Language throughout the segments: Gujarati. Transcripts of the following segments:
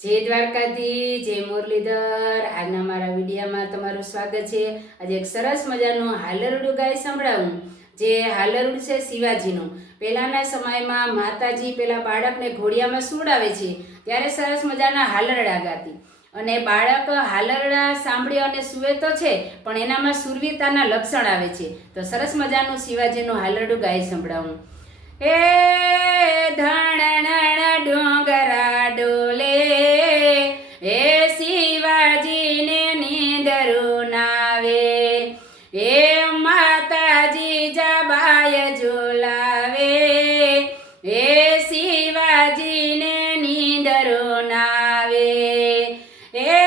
જય દ્વારકાધી, જય મુરલીધર। આજના મારા વિડીયામાં તમારું સ્વાગત છે। આજે એક સરસ મજાનું હાલરડું ગાય સંભળાવું। જે હાલરડું છે શિવાજીનું। પહેલાના સમયમાં માતાજી પેલા બાળકને ઘોડિયામાં સુવડાવે છે ત્યારે સરસ મજાના હાલરડા ગાતી, અને બાળક હાલરડા સાંભળી અને સુવે તો છે, પણ એનામાં સુરવીરતાના લક્ષણ આવે છે। તો સરસ મજાનું શિવાજીનું હાલરડું ગાય સંભળાવું। હે ધણણ ડુંગરા ડોલે, હે શિવાજીને નીંદરું નાવે, હે માતાજી જબાય ઝુલાવે, હે શિવાજીને નીંદરું નાવે, હે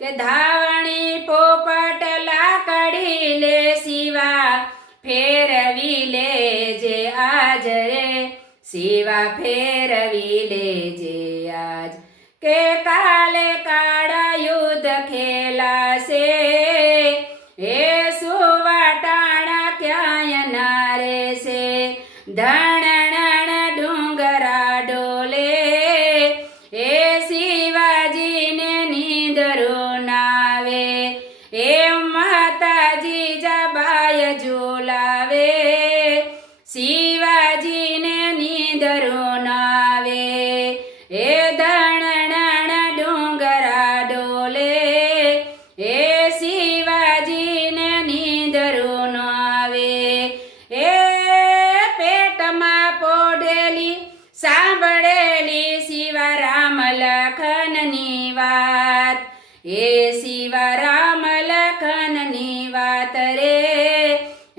કે ધાવણી પોપટ લાકડી લે શિવા ફેરવી લેજે આજ રે, શિવા ફેરવી લેજે આજ, કે કાલે કાળા યુદ્ધ ખેલાશે, હે સુવાટાણા ક્યાંય ના રહેશે, ધણણ ડુંગરા ડોલે, હે શિવાજીને નીંદરું નાવે, હે માતાજી જબાય ઝુલાવે, શિવાજીને નીંદરું નાવે, હે ધણણ ડુંગરા ડોલે, હે શિવાજીને નીંદરું નાવે, હે પેટમાં પોઢેલી સાંભળેલી શિવા રામ લખનની વાત, હે શિવા રામ લખનની વાત રે,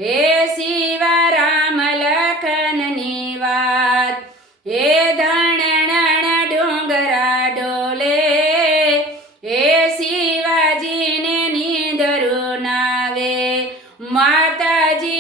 હે શિવા રામ લખનની વાત, હે ધણણ ડુંગરા ડોલે, હે શિવાજીને નીંદરું નાવે, માતાજી